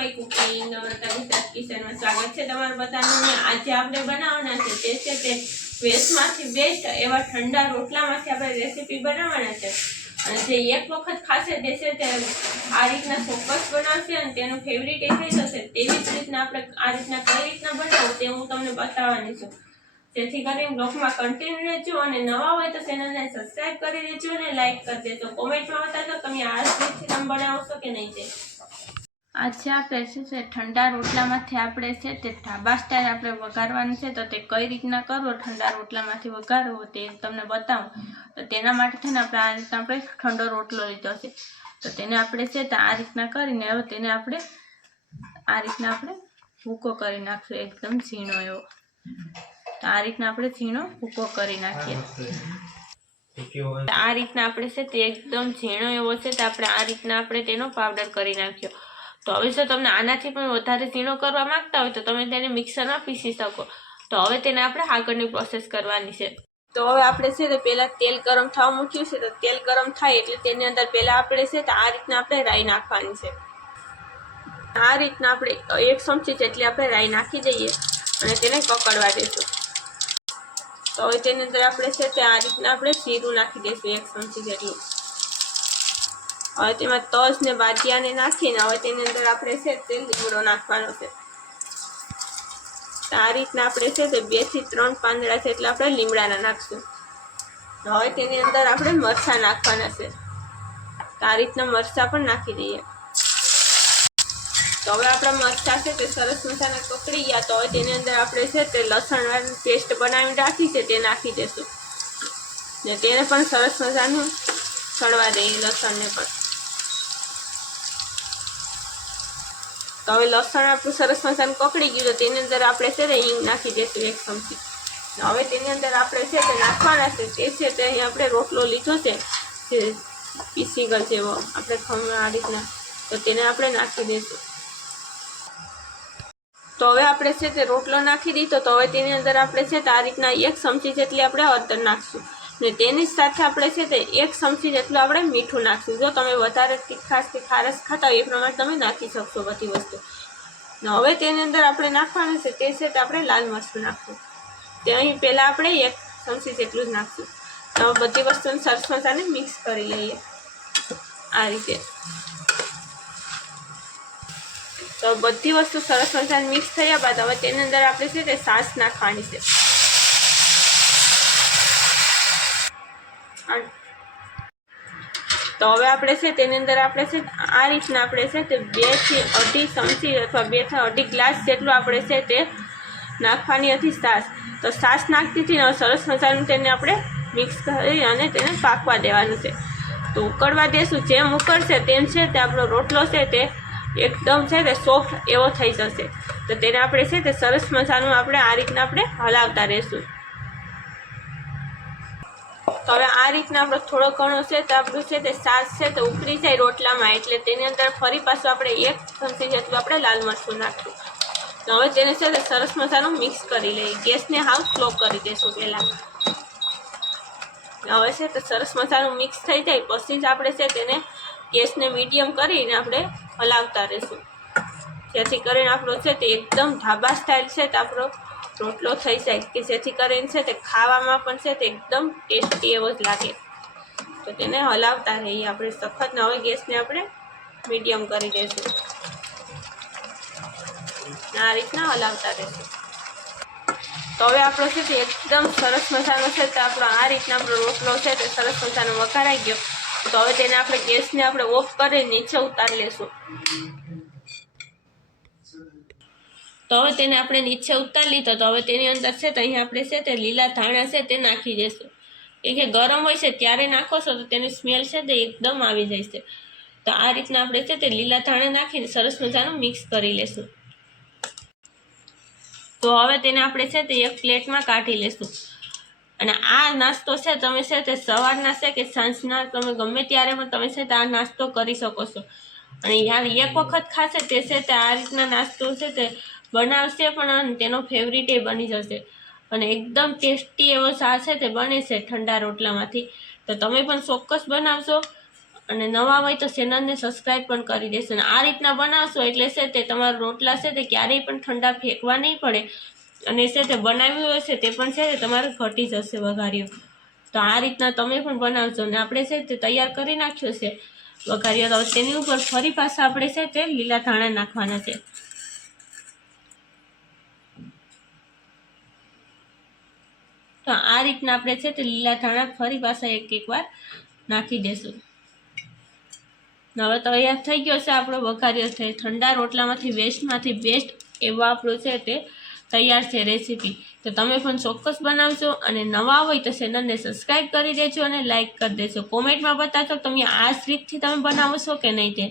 My cooking Tanisha કિચનમાં સ્વાગત છે તમારું બધાનું। આજે આપણે બનાવવાના છે તે છે તે વેસ્ટમાંથી બેસ્ટ એવા ઠંડા રોટલામાંથી આપણે રેસીપી બનાવવાના છે અને જે એક વખત ખાશે તે છે તે આ રીતના ચોક્કસ બનાવશે અને તેનું ફેવરિટ એ થઈ જશે। તેવી જ રીતના આપણે આ રીતના કઈ રીતના બનાવવું તે હું તમને બતાવવાની છું। જેથી કરીને બ્લોગમાં કન્ટિન્યુ રહેજો અને નવા હોય તો ચેનલને સબસ્ક્રાઇબ કરી દેજો અને લાઈક કરી દેજો। કોમેન્ટમાં બતાવજો તમે આ રીતથી તમે બનાવશો કે નહીં તે। આજે આપણે છે ઠંડા રોટલામાંથી આપણે છે તે ઢાબા સ્ટાઇલ આપણે વઘારવાનું છે તો તે કઈ રીતના કરવો ઠંડા રોટલામાંથી વઘારવો તે તમને બતાવું। તો તેના માટે છે ને આપણે આ રીતના આપણે ઠંડો રોટલો લીધો છે તો તેને આપણે છે તો આ રીતના કરીને હવે તેને આપણે આ રીતના આપણે ભૂકો કરી નાખશું એકદમ ઝીણો એવો। તો આ રીતના આપણે ઝીણો ભૂકો કરી નાખીએ। આ રીતના આપણે છે તે એકદમ ઝીણો એવો છે તો આપણે આ રીતના આપણે તેનો પાવડર કરી નાખ્યો। તો હવે જો તમને આનાથી પણ વધારે ઝીણો કરવા માંગતા હોય તો તમે તેને મિક્સરમાં પીસી શકો। તો હવે તેને આપણે આગળની પ્રોસેસ કરવાની છે। તો હવે આપણે છે તે પહેલાં તેલ ગરમ થવા મૂક્યું છે તો તેલ ગરમ થાય એટલે તેની અંદર પહેલાં આપણે છે તો આ રીતના આપણે રાઈ નાખવાની છે। આ રીતના આપણે 1 ચમચી જેટલી આપણે રાઈ નાખી દઈએ અને તેને કકડવા દઈશું। તો હવે તેની અંદર આપણે છે તે આ રીતના આપણે જીરું નાખી દઈશું 1 ચમચી જેટલું। હવે તેમાં તજ ને બાદિયાને નાખીને હવે તેની અંદર આપણે છે તે લીમડો નાખવાનો છે। આ રીતના આપણે છે તે 2 થી 3 પાંદડા જેટલા આપણે લીમડાના નાખશું। હવે તેની અંદર આપણે મરચાં નાખવાના છે તો આ રીતના મરચાં પણ નાખી દઈએ। તો હવે આપણા મરચાં છે તે સરસ મસાલા કકડી ગયા તો હવે તેની અંદર આપણે છે તે લસણની પેસ્ટ બનાવીને રાખી છે તે નાખી દઈશું ને તેને પણ સરસ મજાનું સળવા દઈએ લસણને પણ। તો હવે લસણ આપણું સરસ મસાનું કકડી ગયું તો તેની અંદર આપણે છે તે હિંગ નાખી દઈશું 1 ચમચી। હવે તેની અંદર આપણે છે તે નાખવાના છે તે છે તે અહીં આપણે રોટલો લીધો છે જે પીસી ગયો જેવો આપણે ખમણ આ રીતના તો તેને આપણે નાખી દઈશું। તો હવે આપણે છે તે રોટલો નાખી દીધો તો હવે તેની અંદર આપણે છે તે આ રીતના 1 ચમચી જેટલી આપણે હળદર નાખશું ને તેની સાથે આપણે છે તે 1 ચમચી જેટલું આપણે મીઠું નાખશું। જો તમે વધારે તીખાશ કે ખારસ ખાતા હોય એ પ્રમાણે તમે નાખી શકશો બધી વસ્તુ। ને હવે તેની અંદર આપણે નાખવાનું છે તે છે તે આપણે લાલ મરચું નાખશું તે અહીં પહેલાં આપણે 1 ચમચી જેટલું જ નાખશું। હવે બધી વસ્તુને સરસ મસાને મિક્સ કરી લઈએ આ રીતે। તો બધી વસ્તુ સરસ મસાને મિક્સ થયા બાદ હવે તેની અંદર આપણે છે તે છાશ નાખવાની છે। તો હવે આપણે છે તેની અંદર આપણે છે આ રીતના આપણે છે તે 2 થી 2.5 ચમચી અથવા 2 થી 2.5 ગ્લાસ જેટલું આપણે છે તે નાખવાની હતી છાશ। તો છાશ નાખી હતી ને સરસ મસાનું તેને આપણે મિક્સ કરી અને તેને પાકવા દેવાનું છે। તો ઉકળવા દેશું જેમ ઉકળશે તેમ છે તે આપણો રોટલો છે તે એકદમ છે તે સોફ્ટ એવો થઈ જશે। તો તેને આપણે છે તે સરસ મસાનું આપણે આ રીતના આપણે હલાવતા રહીશું। તો હવે આ રીતના આપણો થોડો ઘણો છે તો આપણું છે તે છાશ છે તે ઉકળી જાય રોટલામાં એટલે તેની અંદર ફરી પાછું આપણે 1 ચમચી જેટલું આપણે લાલ મરચું નાખશું। તો હવે તેને છે તે સરસ મસાનું મિક્સ કરી લઈએ। ગેસને હાવ સ્લો કરી દઈશું પહેલાં। હવે છે તે સરસ મસાનું મિક્સ થઈ જાય પછી જ આપણે છે તેને ગેસને મીડિયમ કરીને આપણે હલાવતા રહીશું જેથી કરીને આપણો છે તે એકદમ ઢાબા સ્ટાઇલ છે તે આપણો રોટલો થઈ જાય કે જેથી કરીને છે તે ખાવામાં પણ છે તે એકદમ ટેસ્ટી એવો જ લાગે। તો તેને હલાવતા રહીએ આપણે સખત। હવે ગેસને આપણે મીડિયમ કરી દઈશું આ રીતના હલાવતા રહીશું। તો હવે આપણો છે તે એકદમ સરસ મસાનો છે તો આપણો આ રીતના આપણો રોટલો છે તે સરસ મસાનો વઘારાઈ ગયો। તો હવે તેને આપણે ગેસને આપણે ઓફ કરી નીચે ઉતારી લઈશું। તો હવે તેને આપણે નીચે ઉતારી લીધો તો હવે તેની અંદર છે તો અહીં આપણે છે તે લીલા ધાણા છે તે નાખી દઈશું। કે ગરમ હોય છે ત્યારે નાખો છો તો તેની સ્મેલ છે તે એકદમ આવી જાય છે। તો આ રીતના આપણે છે તે લીલા ધાણા નાખીને સરસ મજાનું મિક્સ કરી લઈશું। તો હવે તેને આપણે છે તે એક પ્લેટમાં કાઢી લઈશું। અને આ નાસ્તો છે તમે છે તે સવારના છે કે સાંજના તમે ગમે ત્યારે પણ તમે છે તે આ નાસ્તો કરી શકો છો। અને યાર 1 વખત ખાશે તે છે તે આ રીતના નાસ્તો છે તે બનાવશે પણ તેનો ફેવરિટ એ બની જશે અને એકદમ ટેસ્ટી એવો ચા છે તે બને છે ઠંડા રોટલામાંથી। તો તમે પણ ચોક્કસ બનાવશો અને નવા હોય તો ચેનલને સબસ્ક્રાઈબ પણ કરી દેશો. અને આ રીતના બનાવશો એટલે છે તે તમારા રોટલા છે તે ક્યારેય પણ ઠંડા ફેંકવા નહીં પડે, અને છે તે બનાવ્યું હશે તે પણ છે તે તમારે ઘટી જશે વઘાર્યો. તો આ રીતના તમે પણ બનાવજો. અને આપણે છે તે તૈયાર કરી નાખ્યો છે વઘાર્યો. તો તેની ઉપર ફરી પાછા આપણે છે તે લીલા ધાણા નાખવાના છે. તો આ રીતના આપણે છે તે લીલા ધાણા ફરી પાછા એક વાર નાખી દેશું. હવે તૈયાર થઈ ગયો છે આપણો વઘાર્યો છે ઠંડા રોટલામાંથી વેસ્ટમાંથી બેસ્ટ એવો આપણો છે તે તૈયાર છે રેસીપી. તો તમે પણ ચોક્કસ બનાવજો. અને નવા હોય તો ચેનલને સબસ્ક્રાઈબ કરી દેજો અને લાઈક કરી દેજો. કોમેન્ટમાં બતાવજો તમે આ રીતથી તમે બનાવો છો કે નહીં તે.